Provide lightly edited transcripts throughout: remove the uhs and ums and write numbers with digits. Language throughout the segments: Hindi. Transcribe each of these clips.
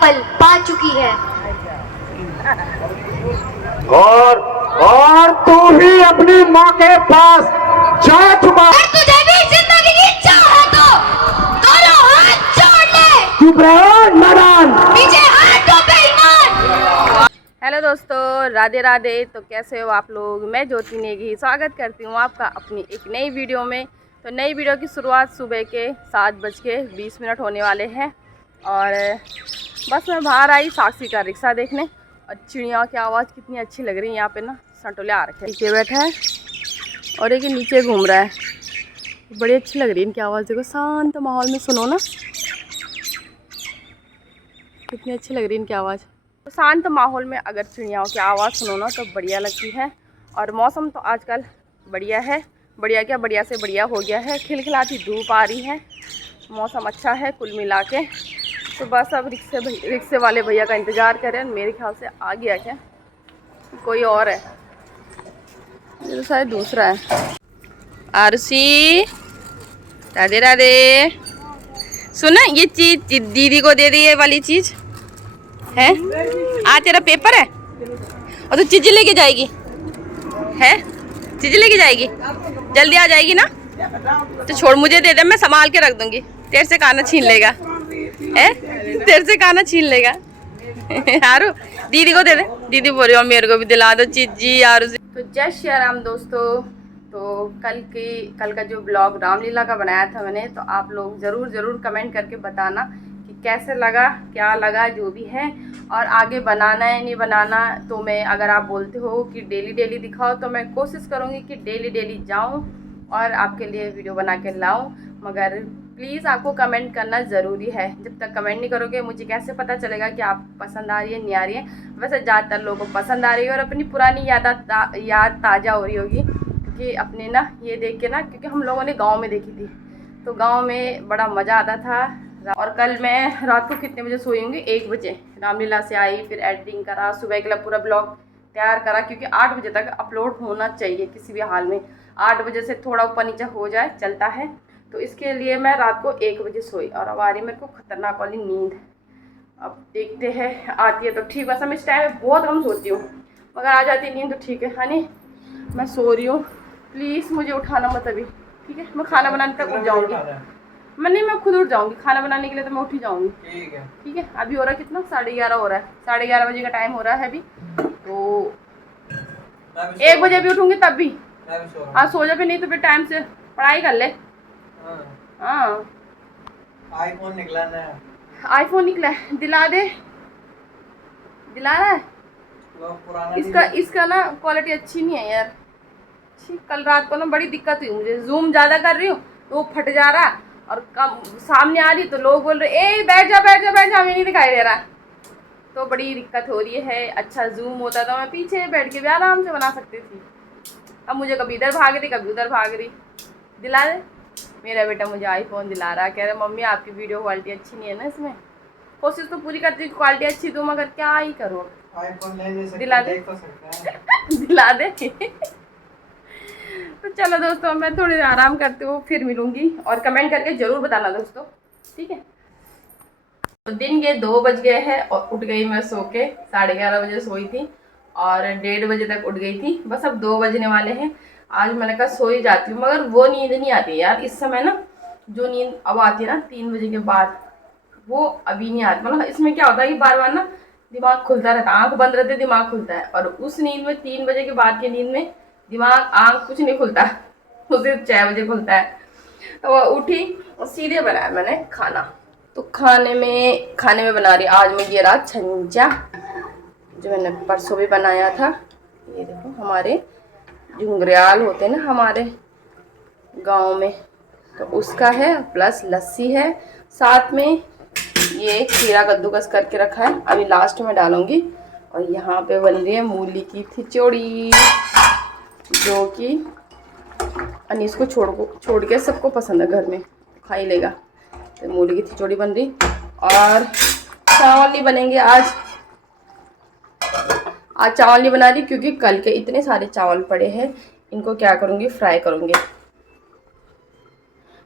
पल पा चुकी है। और तू भी अपनी माँ के पास जा चुका। तुझे भी जिंदगी की चाह है तो दोनों हाथ जोड़ ले। चुप रहो नादान। पीछे हाथों पे ईमान। हेलो दोस्तों, राधे राधे। तो कैसे हो आप लोग? मैं ज्योति नेगी स्वागत करती हूँ आपका अपनी एक नई वीडियो में। तो नई वीडियो की शुरुआत सुबह के 7:20 होने वाले हैं और बस मैं बाहर आई साक्षी का रिक्शा देखने और चिड़िया की आवाज़ कितनी अच्छी लग रही है। यहाँ पे ना संटोले आ रखे हैं, नीचे बैठा है और एक नीचे घूम रहा है। बड़ी अच्छी लग रही है इनकी आवाज़। देखो शांत माहौल में सुनो ना, कितनी अच्छी लग रही है इनकी आवाज़। तो शांत माहौल में अगर चिड़ियाओं की आवाज़ सुनो ना तो बढ़िया लगती है। और मौसम तो आजकल बढ़िया है, बढ़िया क्या बढ़िया से बढ़िया हो गया है। खिलखिलाती धूप आ रही है, मौसम अच्छा है कुल मिला के। तो बस अब रिक्शे वाले भैया का इंतज़ार करें। मेरे ख्याल से आ गया क्या, कोई और है, ये तो शायद दूसरा है। आरसी राधे राधे। सुना ये चीज़ दीदी को दे दी, ये वाली चीज़ है। आज तेरा पेपर है और तो चीज़ लेके जाएगी है, चीज़ लेके जाएगी, जल्दी आ जाएगी ना। तो छोड़ मुझे दे दे, मैं संभाल के रख दूंगी। तेरे से खाना छीन लेगा है, तेरे से खाना छीन लेगा। यारो दीदी को दे दे, दीदी बोल रही हो मेरे को भी दिला दो चीज़ी यार। तो जय श्री राम दोस्तों। तो कल का जो ब्लॉग रामलीला का बनाया था मैंने, तो आप लोग ज़रूर कमेंट करके बताना कि कैसे लगा, क्या लगा, जो भी है। और आगे बनाना है नहीं बनाना, तो मैं अगर आप बोलते हो कि डेली दिखाओ तो मैं कोशिश करूँगी कि डेली जाऊँ और आपके लिए वीडियो बना के लाऊँ। मगर प्लीज़ आपको कमेंट करना ज़रूरी है। जब तक कमेंट नहीं करोगे मुझे कैसे पता चलेगा कि आप पसंद आ रही है नहीं आ रही है। वैसे ज़्यादातर लोगों को पसंद आ रही है और अपनी पुरानी याद ताज़ा हो रही होगी, क्योंकि अपने ना ये देख के ना, क्योंकि हम लोगों ने गांव में देखी थी तो गांव में बड़ा मज़ा आता था। और कल मैं रात को कितने बजे सोई होंगी, 1 बजे रामलीला से आई, फिर एडिटिंग करा, सुबह के लिए पूरा ब्लॉग तैयार करा, क्योंकि 8 बजे तक अपलोड होना चाहिए किसी भी हाल में। 8 बजे से थोड़ा ऊपर नीचे हो जाए चलता है। तो इसके लिए मैं रात को 1 बजे सोई और अब आ रही मेरे को खतरनाक वाली नींद। अब देखते हैं आती है तो ठीक। बस मैं इस टाइम में बहुत कम सोती हूँ, मगर आ जाती है नींद तो ठीक है। हनी मैं सो रही हूँ, प्लीज़ मुझे उठाना मत अभी, ठीक है? मैं खाना बनाने तक उठ जाऊँगी। मैं खुद उठ जाऊँगी खाना बनाने के लिए, तो मैं उठ ही जाऊँगी, ठीक है? अभी हो रहा है कितना, 11:30 हो रहा है, 11:30 बजे का टाइम हो रहा है अभी। तो 1 बजे भी उठूँगी तब भी। हाँ सो जा, भी नहीं तो फिर टाइम से पढ़ाई कर ले। हाँ आईफोन निकला नया, आईफोन निकला है, दिला दे, दिला रहा है। इसका ना क्वालिटी अच्छी नहीं है यार। कल रात को ना बड़ी दिक्कत हुई मुझे, जूम ज़्यादा कर रही हूँ तो वो फट जा रहा, और कम सामने आ रही तो लोग बोल रहे ए बैठ जा हमें नहीं दिखाई दे रहा। तो बड़ी दिक्कत हो रही है। अच्छा जूम होता तो मैं पीछे बैठ के भी आराम से बना सकती थी। अब मुझे कभी इधर भाग रही कभी उधर भाग रही। दिला दे। मेरा बेटा मुझे आईफोन दिला रहा, कह रहा मम्मी आपकी वीडियो क्वालिटी अच्छी नहीं है ना इसमें। कोशिश तो पूरी करती हूँ क्वालिटी अच्छी दूँ, मगर क्या ही करो। आईफोन ले नहीं सकते, दिला दे, देख तो सकते हैं। दिला दे। तो चलो दोस्तों, मैं थोड़ी आराम करती हूँ, फिर मिलूंगी। और कमेंट करके ज़रूर बताना दोस्तों, ठीक है? तो दिन के 2 बज गए हैं और उठ गई मैं सो के। 11:30 बजे सोई थी और 1:30 बजे तक उठ गई थी। बस अब 2 बजने वाले हैं। आज मैंने कहा सो ही जाती हूँ, मगर वो नींद नहीं आती यार इस समय ना। जो नींद अब आती है ना 3 बजे के बाद, वो अभी नहीं आती। मतलब इसमें क्या होता है कि बार बार ना दिमाग खुलता रहता है, आँख बंद रहती दिमाग खुलता है। और उस नींद में 3 बजे के बाद की नींद में दिमाग आँख कुछ नहीं खुलता, वो सिर्फ 6 बजे खुलता है। तो वो उठी और सीधे बनाया मैंने खाना। तो खाने में बना रही आज मैं ये रहा छंजा, जो मैंने परसों भी बनाया था। ये देखो हमारे घुंघराल होते हैं ना हमारे गांव में, तो उसका है, प्लस लस्सी है, साथ में ये खीरा कद्दूकस करके रखा है, अभी लास्ट में डालूंगी। और यहाँ पे बन रही है मूली की खिचड़ी, जो कि अनीस को छोड़ के सबको पसंद है घर में, खा ही लेगा। तो मूली की खिचड़ी बन रही और चावल नहीं बनेंगे आज चावल नहीं बना रही, क्योंकि कल के इतने सारे चावल पड़े हैं। इनको क्या करूँगी, फ्राई करूँगी।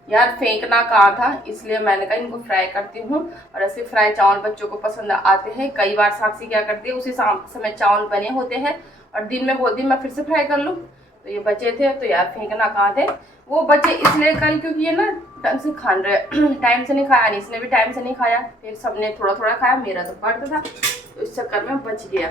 यार फेंकना कहा था, इसलिए मैंने कहा इनको फ्राई करती हूँ। और ऐसे फ्राई चावल बच्चों को पसंद आते हैं। कई बार साक्षी क्या करती है, उसी समय चावल बने होते हैं और दिन में बोलती मैं फिर से फ्राई कर लूँ। तो ये बचे थे, तो यार फेंकना कहाँ थे। वो बचे इसलिए कल क्योंकि ये ना ढंग से खान रहे, टाइम से नहीं खाया, नहीं इसने भी टाइम से नहीं खाया, फिर सबने थोड़ा थोड़ा खाया, मेरा तो बढ़ता था, तो इस चक्कर में बच गया।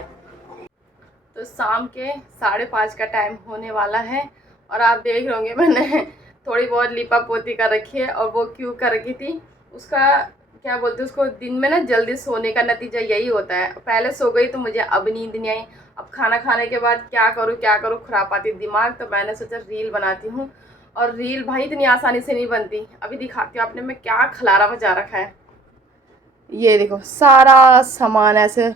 तो शाम के 5:30 का टाइम होने वाला है और आप देख रहे होंगे मैंने थोड़ी बहुत लिपा पोती कर रखी है। और वो क्यों कर रखी थी, उसका क्या बोलते हैं उसको, दिन में ना जल्दी सोने का नतीजा यही होता है। पहले सो गई तो मुझे अब नींद नहीं आई, अब खाना खाने के बाद क्या करूँ खुरापाती दिमाग। तो मैंने सोचा रील बनाती हूँ, और रील भाई इतनी आसानी से नहीं बनती। अभी दिखाती हूँ आपने मैं क्या खलारा मचा रखा है। ये देखो सारा सामान ऐसे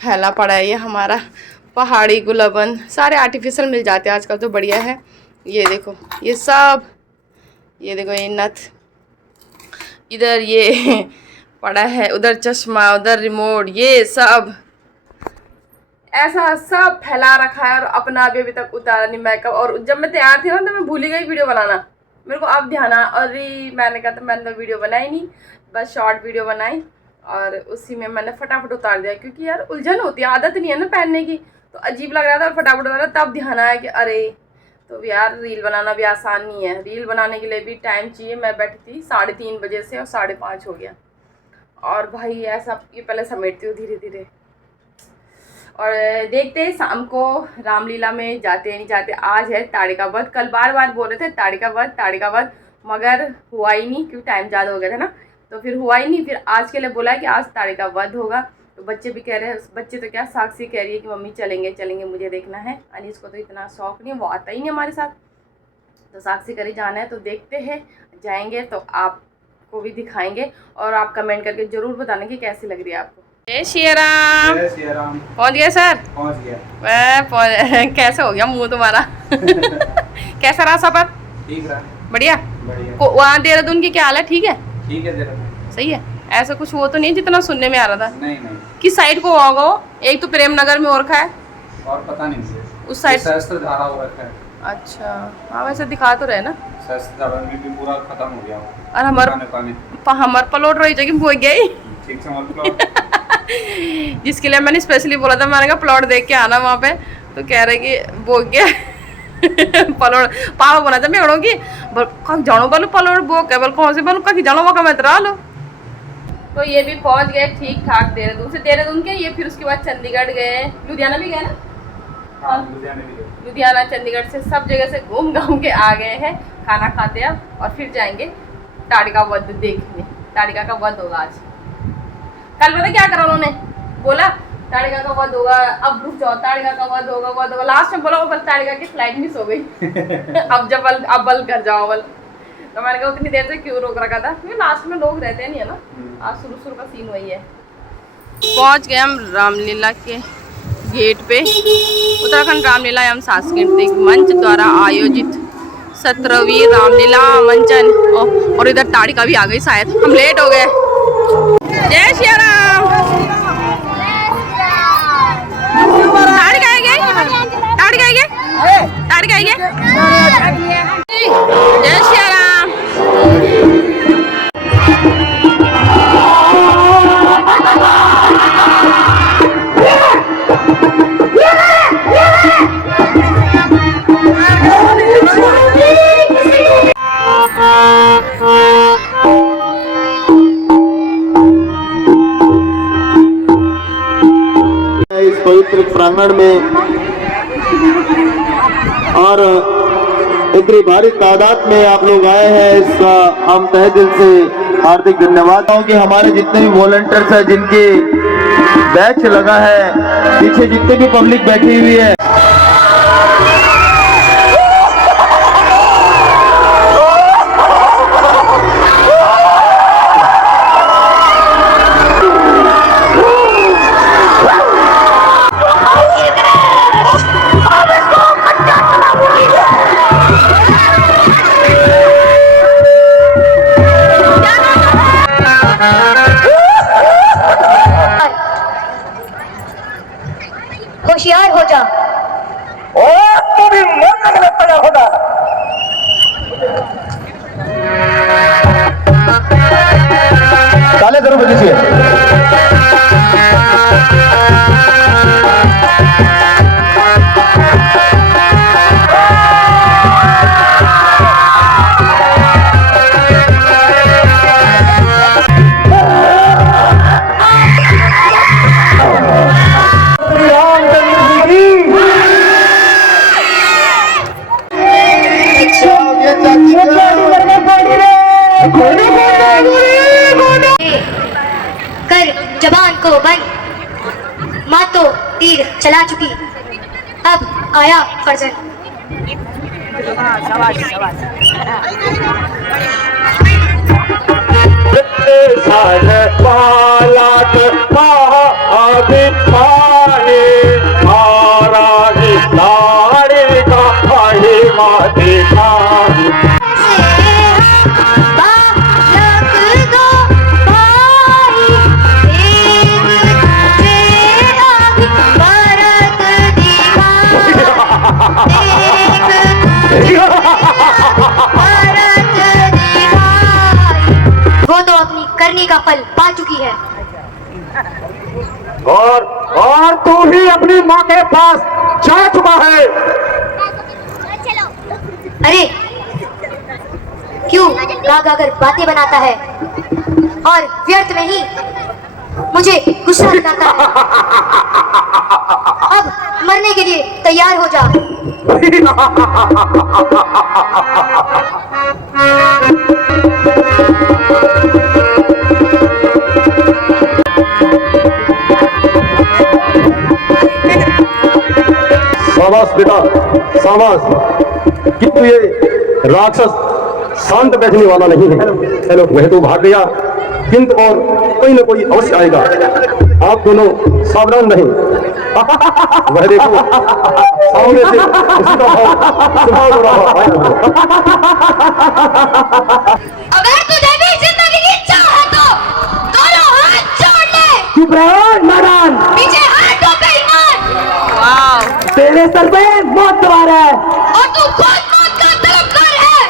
फैला पड़ा है, ये हमारा पहाड़ी गुलाबन, सारे आर्टिफिशियल मिल जाते हैं आजकल, तो बढ़िया है। ये देखो ये सब, ये देखो ये नथ, इधर ये पड़ा है, उधर चश्मा, उधर रिमोट, ये सब ऐसा सब फैला रखा है। और अपना अभी तक उतारा नहीं मेकअप। और जब मैं तैयार थी ना तो मैं भूल ही गई वीडियो बनाना, मेरे को अब ध्यान आया। और मैंने कहा तो मैंने तो वीडियो बनाई नहीं, बस शॉर्ट वीडियो बनाई और उसी में मैंने फटाफट उतार दिया, क्योंकि यार उलझन होती है, आदत नहीं है ना पहनने की, तो अजीब लग रहा था। फटाफट उतारा, तब ध्यान आया कि अरे तो यार रील बनाना भी आसान नहीं है, रील बनाने के लिए भी टाइम चाहिए। मैं बैठी थी 3:30 बजे से और 5:30 हो गया। और भाई ऐसा ये पहले समेटती हूँ धीरे धीरे। और देखते हैं शाम को रामलीला में जाते नहीं जाते। आज है ताड़िका वध, कल बार बोल रहे थे ताड़िका वध, मगर हुआ ही नहीं क्योंकि टाइम ज़्यादा हो गया था ना, तो फिर हुआ ही नहीं। फिर आज के लिए बोला है कि आज ताड़िका वध होगा। तो बच्चे भी कह रहे हैं, बच्चे तो क्या साक्षी कह रही है कि मम्मी चलेंगे मुझे देखना है। अनीस को तो इतना शौक नहीं, वो आता ही नहीं हमारे साथ, तो साक्षी करी जाना है। तो देखते हैं, जाएंगे तो आपको भी दिखाएंगे और आप कमेंट करके ज़रूर बताना कि कैसी लग रही है आपको। जय श्री राम। पहुँच गए सर? पहुँच गया। कैसे हो गया मुँह तुम्हारा? कैसा रहा सफर? ठीक रहा। बढ़िया। वहाँ देहरादून की क्या हाल है? ठीक है देहरादून सही है। ऐसा कुछ वो तो नहीं जितना सुनने में आ रहा था? नहीं। किस साइड को होगा? एक तो प्रेम नगर में और है, और पता नहीं उस साइड सहस्त्रधारा हो रखा है। अच्छा हाँ, वैसे दिखा तो रहे ना। सहस्त्रधारा में भी पूरा खत्म हो गया। और हमार पलौट रही जगह वो गई ठीक से मत प्लॉट जिसके लिए मैंने स्पेशली बोला था, मैंने कहा प्लॉट देख के आना वहाँ पे, तो कह रहे कि वो गया पलौट पाव बना था मेड़ों की जानो बोलो पलौट वो केवल कौन से बोलो कहीं जानो वहाँ मैं इतना लो। तो ये भी पहुँच गए ठीक ठाक देहरादून से। देहरादून के ये फिर उसके बाद चंडीगढ़ गए, लुधियाना भी गए ना, लुधियाना चंडीगढ़ से सब जगह से घूम घाम के आ गए हैं। खाना खाते अब और फिर जाएंगे ताड़िका वध देखने। ताड़िका का वध होगा आज। कल पता क्या करा उन्होंने, बोला ताड़िका का वध होगा, अब रुक जाओ ताड़िका का वध होगा। लास्ट में बोला वो बस ताड़िका की फ्लाइट मिस हो गई अब बल घर जाओ बल। तो मैंने कहा उतनी देर से क्यों रोक रखा था, क्योंकि लास्ट में लोग रहते नहीं है ना, आज शुरू का सीन वही है। पहुंच गए हम रामलीला के गेट पे। उत्तराखंड रामलीला एवं सांस्कृतिक मंच द्वारा आयोजित 17वीं रामलीला मंचन। और इधर ताड़िका भी आ गई, शायद हम लेट हो गए। जय श्री राम। ताड़िका आई गई। जय श्री राम। इस पवित्र प्रांगण में और इतनी भारी तादाद में आप लोग आए हैं, इसका हम तहे दिल से हार्दिक धन्यवाद हूँ कि हमारे जितने भी वॉलंटियर्स हैं, जिनके बैच लगा है, पीछे जितने भी पब्लिक बैठी हुई है, होशियार हो जा। और तो भी मन लगता है खुदा। पुष्प दीजिए। श्री रामचंद्र जी कर जबान को बंद, माँ तो तीर चला चुकी, अब आया फर्जन। पालत अभी पानी महारानी नारी का महिमा दिखानी। वो तो अपनी करनी का फल पा चुकी है। और तू ही अपनी माँ के पास जा चुका है। अरे क्यों गा गा कर बातें बनाता है और व्यर्थ में ही मुझे गुस्सा दिलाता है। अब मरने के लिए तैयार हो जा। शाबाश बेटा शाबाश, किंतु ये राक्षस शांत बैठने वाला नहीं है। चलो वह तो भाग गया, किंतु और कोई न कोई अवश्य आएगा। आप दोनों सावधान रहें। वह देखो सामने से उसी का सुभाव हो रहा है। अगर तुझे भी जिंदगी की इच्छा है तो दोनों हाथ जोड़ ले। चुप रहो नादान, पीछे हाथों पे ईमान, वाह, तेरे सर पे मौत सवार है। और तू खुद मौत का तलबगार है।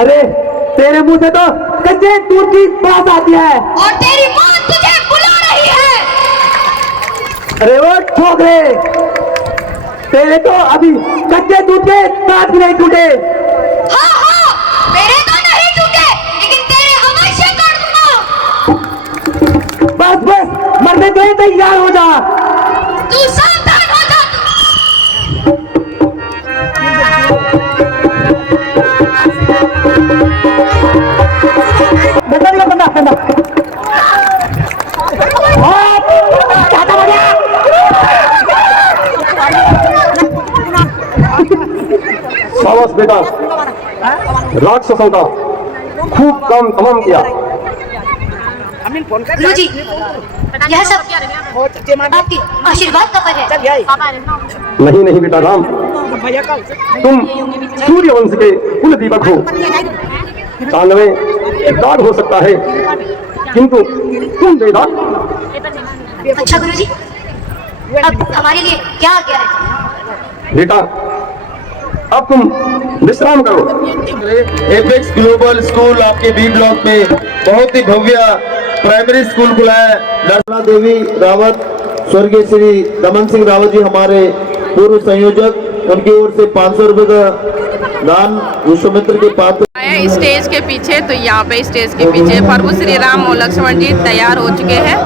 अरे तेरे मुंह से तो कच्चे दूध की बात आती है। और तेरी मौत तुझे बुला रही है। अरे वो छोकरे, तेरे तो अभी कच्चे दूध के दांत भी नहीं टूटे। हाँ हाँ, मेरे तो नहीं टूटे, लेकिन तेरे अवश्य तोड़ दूंगा। बस बस मरने के लिए तैयार हो जा। तू सावधान हो जा। बंदा निकल, बंदा बंदा। शाबाश बेटा, राक्षसों का खूब काम तमाम किया। गुरुजी, यह सब आपके आशीर्वाद का फल है। नहीं नहीं बेटा राम, तुम सूर्यवंश के कुल दीपक हो। चांदवे दाग हो सकता है, किंतु तुम बेदाग। अच्छा गुरुजी, अब हमारे लिए क्या आज्ञा है? बेटा अब तुम विश्राम करो। एपेक्स ग्लोबल स्कूल आपके बी ब्लॉक में बहुत ही भव्य प्राइमरी स्कूल खुला है। नर्मदा देवी रावत, स्वर्गीय श्री दमन सिंह रावत जी हमारे पूर्व संयोजक, उनकी ओर से 500 रुपए का दान विश्वामित्र के पात्र। स्टेज के पीछे, तो यहाँ पे स्टेज के पीछे प्रभु श्री राम और लक्ष्मण जी तैयार हो चुके हैं।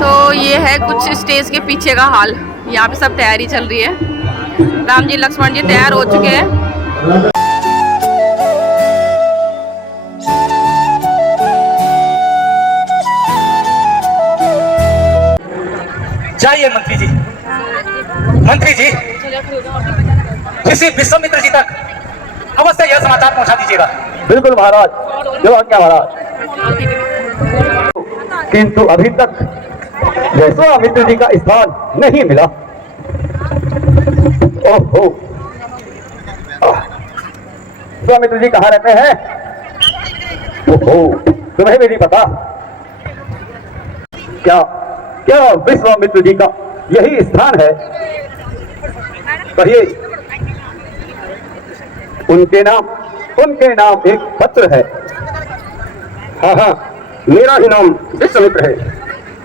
तो ये है कुछ स्टेज के पीछे का हाल। यहाँ पे सब तैयारी चल रही है। राम जी लक्ष्मण जी तैयार हो चुके हैं। जाइए मंत्री जी, मंत्री जी किसी विश्वामित्र जी तक अवश्य यह समाचार पहुंचा दीजिएगा। बिल्कुल महाराज, जो आज्ञा महाराज। किंतु अभी तक विश्वामित्र जी का स्थान नहीं मिला। ओहो, विश्वामित्र जी कहाँ रहते हैं? ओहो, तुम्हें भी नहीं पता क्या? क्या विश्वामित्र जी का यही स्थान है? कहिए। उनके नाम एक पत्र है। हाँ हाँ, मेरा ही नाम विश्वामित्र है।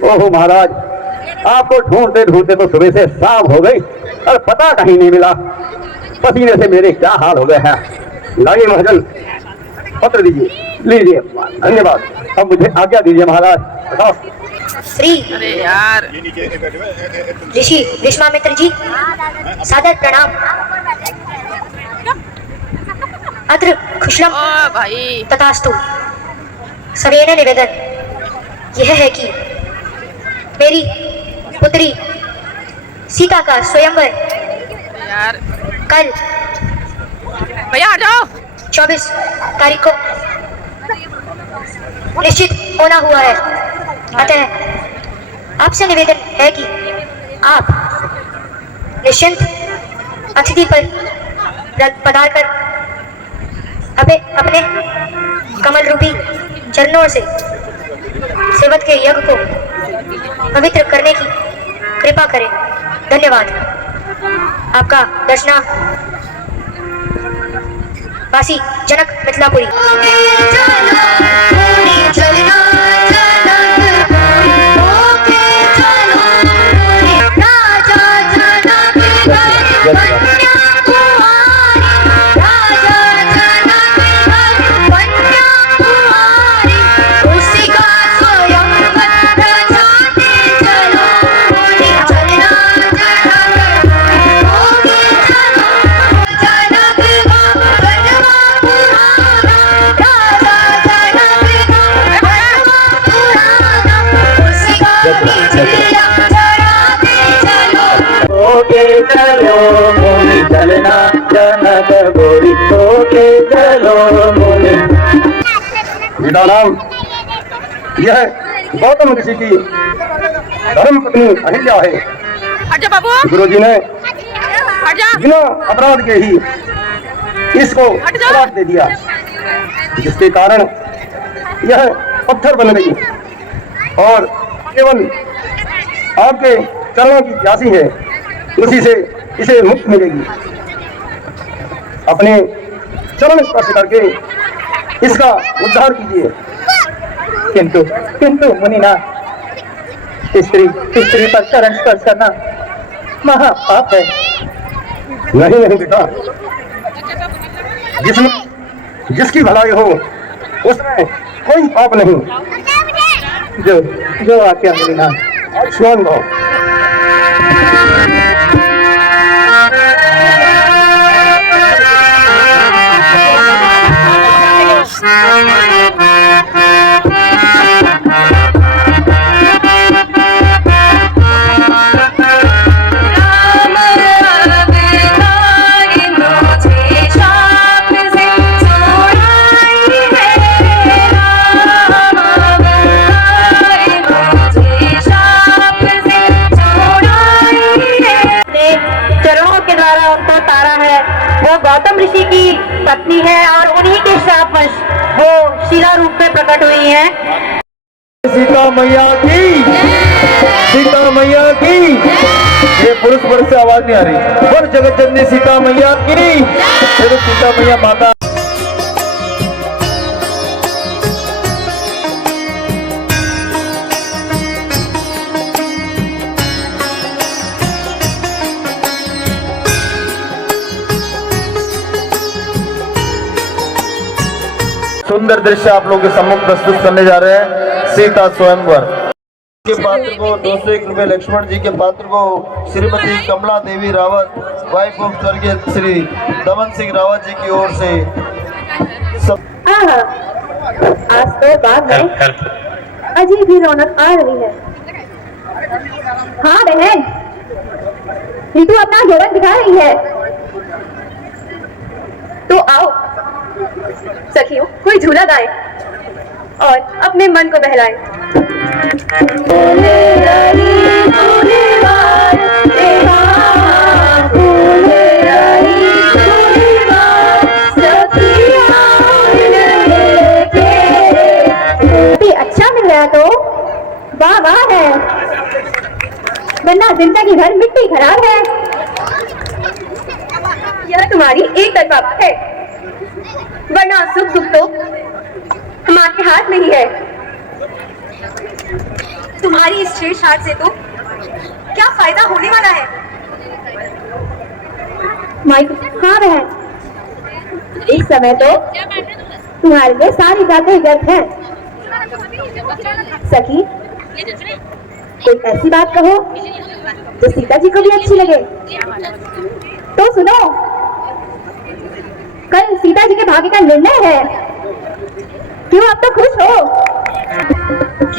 ओहो महाराज, आपको ढूंढते ढूंढते तो सुबह से शाम हो गई और पता कहीं नहीं मिला। पसीने से मेरे क्या हाल हो गए हैं। लाइए महाजन, पत्र दीजिए, लीजिए। धन्यवाद। अब मुझे आज्ञा दीजिए महाराज। बताओ। श्री अरे यार, ऋषि विश्वामित्र जी, सादर प्रणाम। अत्र कुशलम ओ भाई, तथास्तु। सविनय निवेदन यह है कि मेरी पुत्री सीता का स्वयंवर यार कल भैया हट जाओ। 24 तारीख को निश्चित होना हुआ है। अतः आपसे निवेदन है कि आप निश्चिंत अतिथि पर पधार कर अपने कमल रूपी चरणों से सेवक के यज्ञ को पवित्र करने की कृपा करें। धन्यवाद। आपका दर्शना वासी जनक मिथिलापुरी। मेरा नाम यह गौतम ऋषि की धर्म पत्नी अहिल्या है। हट जा बाबू, गुरु जी ने हट जा। बिना अपराध के ही इसको तलाक दे दिया, जिसके कारण यह पत्थर बन गई और केवल आपके चरणों की प्यासी है, उसी से इसे मुक्त मिलेगी। अपने चरण स्पर्श करके इसका उद्धार कीजिए। किंतु मुनिनाथ, स्त्री पर चरण स्पर्श करना महापाप है। नहीं नहीं बेटा, जिसकी भलाई हो उसमें कोई पाप नहीं। जो आज्ञा मुनिनाथ। आयुष्मान भव। गौतम ऋषि की पत्नी है और उन्हीं के शापवश वो शिला रूप में प्रकट हुई है। सीता मैया की, सीता मैया की। ये पुरुष वर्ग से आवाज नहीं आ रही। बोल जगत जननी सीता मैया की। ये तो सीता मैया माता। सुंदर दृश्य आप लोगों के सम्मुख प्रस्तुत करने जा रहे हैं। सीता स्वयंवर के पात्र को 201 रुपए, लक्ष्मण जी के पात्र को श्रीमती कमला देवी रावत, वाइफ ऑफ स्वर्गीय श्री दमन सिंह रावत जी की ओर से सब। आज तो बाद में अजीब ही रौनक आ रही है। हाँ बहन, रीतू अपना यौवन दिखा रही है, तो आओ सखियों कोई झूला गाए और अपने मन को बहलाए। अच्छा मिल रहा तो वाह वाह है, वरना जिंदगी भर मिट्टी खराब है। यह तुम्हारी एक तरफा बात है, वरना सुख दुख तो हमारे हाथ में ही है। तुम्हारी इस छेड़छाड़ से तो क्या फायदा होने वाला है? माइक, हाँ बहन, इस समय तो तुम्हारे लिए सारी बातें व्यर्थ हैं। सखी, कोई ऐसी बात कहो जो सीता जी को भी अच्छी लगे। तो सुनो, कल सीता जी के भाग्य का निर्णय है। क्यों, आप तो खुश हो?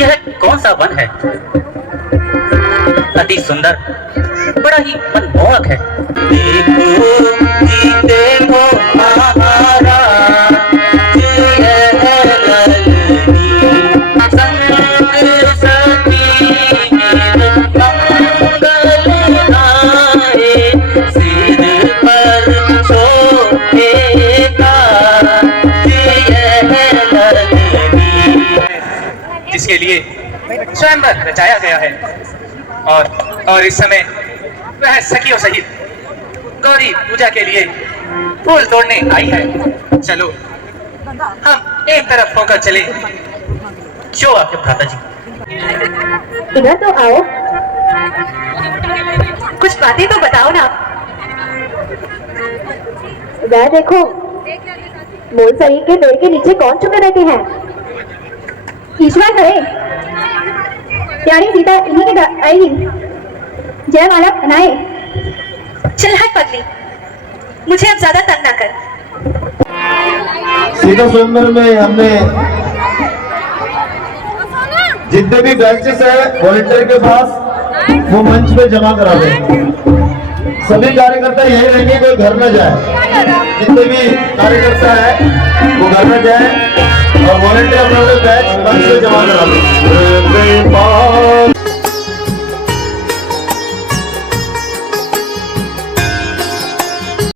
यह कौन सा वन है? अति सुंदर, बड़ा ही मनमोहक है। देखो जी देखो हमारा जिसके लिए स्वयंवर रचाया गया है और इस समय वह सखियों सहित गौरी पूजा के लिए फूल तोड़ने आई है। चलो हम एक तरफ होकर चले। जो आपके भ्राता जी। इधर तो आओ, कुछ बातें तो बताओ ना। वह देखो, मोल शरीर के पेड़ के नीचे कौन छुपे बैठे हैं? ईश्वर करे प्यारी सीता इन्हीं के घर आएगी। जय माला बनाए। चल हट पगली, मुझे अब ज्यादा तंग ना कर। सीता स्वयंवर में हमने जितने भी बेंचेस है वॉलंटियर के पास वो मंच पे जमा करा दें। सभी कार्यकर्ता यही रहेंगे, कोई घर न जाए। जितने भी कार्यकर्ता है वो घर न जाए और वॉलंटियर अपना बैच मंच पे जमा करा दें।